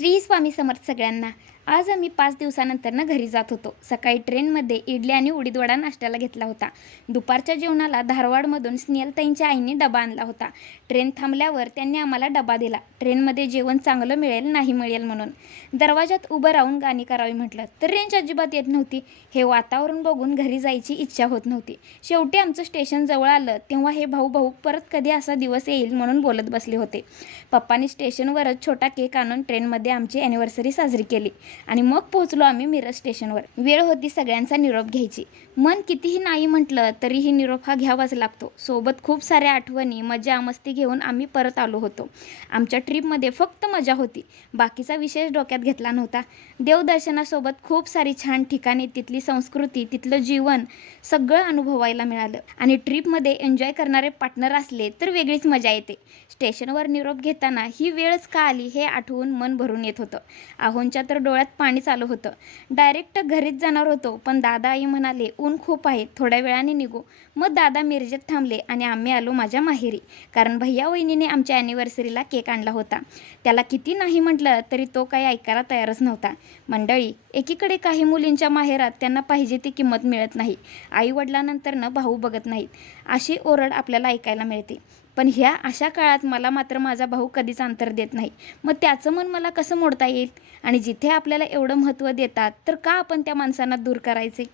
श्री स्वामी समर्थ सगळ्यांना। आज आम्ही 5 दिवसानंतर घरी जात होतो। सकाळी ट्रेनमध्ये इडली आणि उडीद वडा नाश्त्याला घेतला होता। दुपारच्या जेवणाला धारवाडमधून स्नेहलताईंच्या आईने डबा आणला होता। ट्रेन थांबल्यावर त्यांनी आम्हाला डबा दिला। ट्रेनमध्ये जेवण चांगलं मिळेल नाही मिळेल म्हणून दरवाजात उभं राहून गाणी करावी म्हटलं तर रेंज अजिबात येत नव्हती। हे वातावरण बघून घरी जायची इच्छा होत नव्हती। शेवटी आमचं स्टेशन जवळ आलं तेव्हा हे भाऊ परत कधी असा दिवस येईल म्हणून बोलत बसले होते। पप्पांनी स्टेशनवरच छोटा केक आणून ट्रेनमध्ये आमची ॲनिव्हर्सरी साजरी केली आणि मग पोहोचलो आम्ही मिरज स्टेशनवर। वेळ होती सगळ्यांचा निरोप घ्यायची। मन कितीही नाही म्हटलं तरीही निरोप हा घ्यावाच लागतो। सोबत खूप साऱ्या आठवणी मजा मस्ती घेऊन आम्ही परत आलो होतो। आमच्या ट्रिपमध्ये फक्त मजा होती, बाकीचा विशेष डोक्यात घेतला नव्हता। देवदर्शनासोबत खूप सारी छान ठिकाणे, तिथली संस्कृती, तिथलं जीवन सगळं अनुभवायला मिळालं आणि ट्रिपमध्ये एन्जॉय करणारे पार्टनर असले तर वेगळीच मजा येते। स्टेशनवर निरोप घेताना ही वेळच का आली हे आठवून मन भरून येत होतं। आहोंच्या तर डोळ्यात पाणी चालू होतं। डायरेक्ट घरीच जाणार होतो पण दादा आई म्हणाले ऊन खूप आहे, थोड्या वेळाने निघू। मग दादा मिरजेत थांबले आणि आम्ही आलो माझ्या माहेरी, कारण भैया वहिनीने आमच्या ॲनिव्हर्सरीला केक आणला होता। त्याला किती नाही म्हटलं तरी तो काही ऐकायला तयारच नव्हता। मंडळी, एकीकडे काही मुलींच्या माहेरात त्यांना पाहिजे ती किंमत मिळत नाही, आई वडिलांनंतर भाऊ बघत नाहीत अशी ओरड आपल्याला ऐकायला मिळते। पण ह्या अशा काळात मला मात्र माझा भाऊ कधीच अंतर देत नाही। मग त्याचं मन मला कसं मोडता येईल? आणि जिथे आपल्याला एवढं महत्त्व देतात तर का आपण त्या माणसांना दूर करायचे?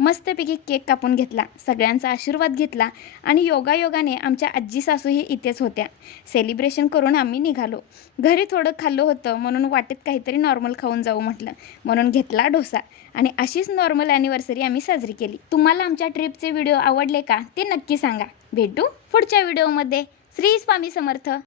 मस्तपैकी केक कापून घेतला, सगळ्यांचा आशीर्वाद घेतला आणि योगायोगाने आमच्या आजी सासूही इथेच होत्या। सेलिब्रेशन करून आम्ही निघालो। घरी थोडं खाल्लं होतं म्हणून वाटेत काहीतरी नॉर्मल खाऊन जाऊ म्हटलं, म्हणून घेतला डोसा आणि अशीच नॉर्मल ॲनिव्हर्सरी आम्ही साजरी केली। तुम्हाला आमच्या ट्रिपचे व्हिडिओ आवडले का ते नक्की सांगा। भेटू पुढच्या व्हिडिओमध्ये। श्री स्वामी समर्थ।